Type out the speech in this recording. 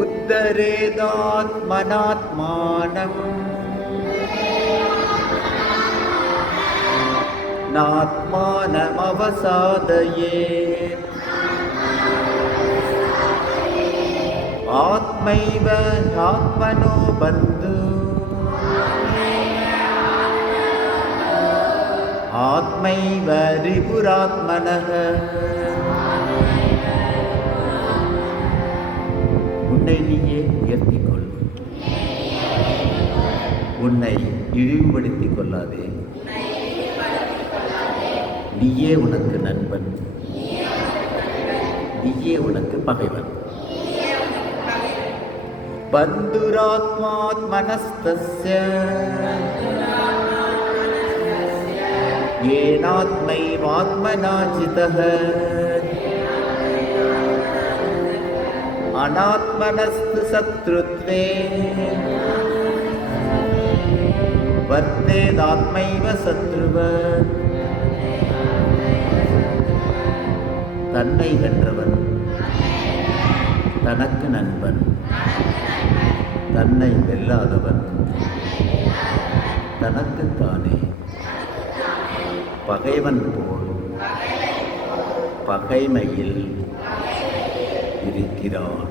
உத்தரேதாத்மனாத்மானம் நாத்மானமவசாதயேத் ஆத்மைவ ஆத்மனோ பந்து ஆத்மைவ ரிபுராத்மனः. உன்னை நீயே உயர்த்திக் கொள், உன்னை இழிவுபடுத்திக் கொள்ளாதே. நீயே உனக்கு நண்பன், நீயே உனக்கு பகைவன். பந்துராத்மாத்மனஸ்தஸ்ய ஏனாத்மைவாத்மனா ஜிதः அநாத்மனஸ்து சத்ருத்வே வர்த்தேதாத்மைவ சத்ருவ. தன்னை வென்றவன் தனக்கு நண்பன், தன்னை வெல்லாதவன் தனக்குத்தானே பகைவன் போல் பகைமையில் இருக்கிறான்.